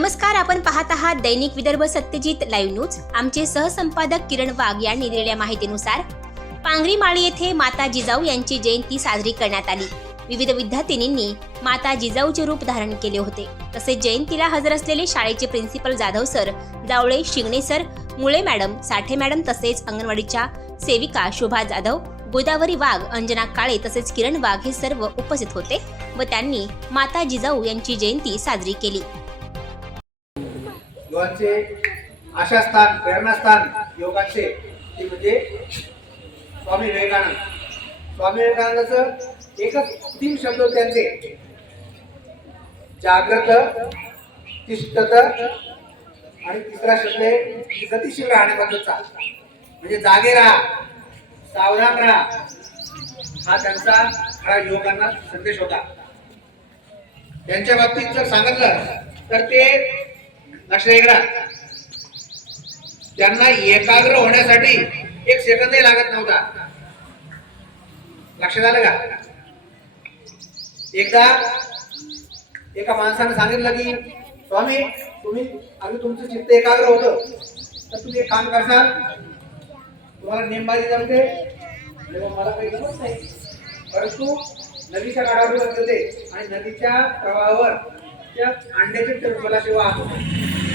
नमस्कार आपण पाहत आहात दैनिक विदर्भ सत्यजित लाईव्ह न्यूज आमचे सहसंपादक किरण वाघ यांनी दिलेल्या माहितीनुसार पांगरीमाळी येथे माता जिजाऊ यांची जयंती साजरी करण्यात आली. विविध विद्यार्थिनींनी माता जिजाऊचे रूप धारण केले होते. तसेच जयंतीला हजर असलेले शाळेचे principal Jadhav sir Jawale Shingane sir Mule madam Sathe madam तसेच अंगणवाडीच्या सेविका शोभा जाधव गोदावरी वाघ अंजना काळे तसेच किरण वाघ हे सर्व उपस्थित होते व त्यांनी माता जिजाऊ यांची जयंती साजरी केली. योगाचे आशास्थान प्रेरणास्थान योगाचे ते म्हणजे स्वामी विवेकानंद. स्वामी विवेकानंदाचं एकच तीन शब्द त्यांचे. जाग्रत तिष्ठत आणि तिसरा शब्द आहे गतिशील राहण्याबद्दलचा. म्हणजे जागे राहा सावधान राहा. हा त्यांचा खरा युवकांना संदेश होता. त्यांच्या बाबतीत जर सांगितलं तर ते लक्ष वेगळा त्यांना एकाग्र होण्यासाठी एक सेकंदही लागत नव्हता. लक्षात आलं का? एकदा एका माणसाने सांगितलं की स्वामी तुम्ही आम्ही तुमचं चित्त एकाग्र होतं. तर तुम्ही एक काम करसाल तुम्हाला नेमबाजी जमते. मला काही जमत नाही. परंतु नदीच्या काठावर बसले आणि नदीच्या प्रवाहावर त्या अंड्याचे टरफल असे वाहत होते.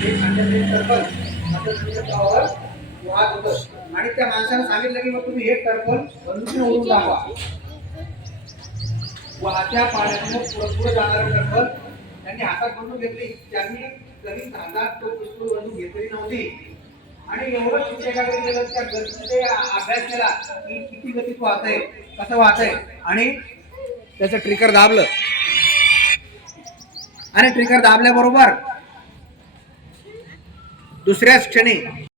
ते अंड्याचे टर्फल असं नदीच्या प्रवाहावर वाहत होतं. आणि त्या माणसानं सांगितलं की मग तुम्ही हे टर्फल बंदुकीने ओढून दाखवा वाहत्या पाण्यातून पुढं पुढं जाणारं टर्फल त्यांनी हातात बंदूक घेतली. त्यांनी कधी हातात तो पिस्तूल बंदूक घेतली नव्हती. आणि एवढं शिक्षकाकडे गेलं त्या गतीचे अभ्यास केला की किती गतीत वाहत आहे कसं वाहत आहे आणि त्याचं ट्रिकर दाबलं. आणि ट्रिगर दाबल्याबरोबर. दुसऱ्याच क्षणी.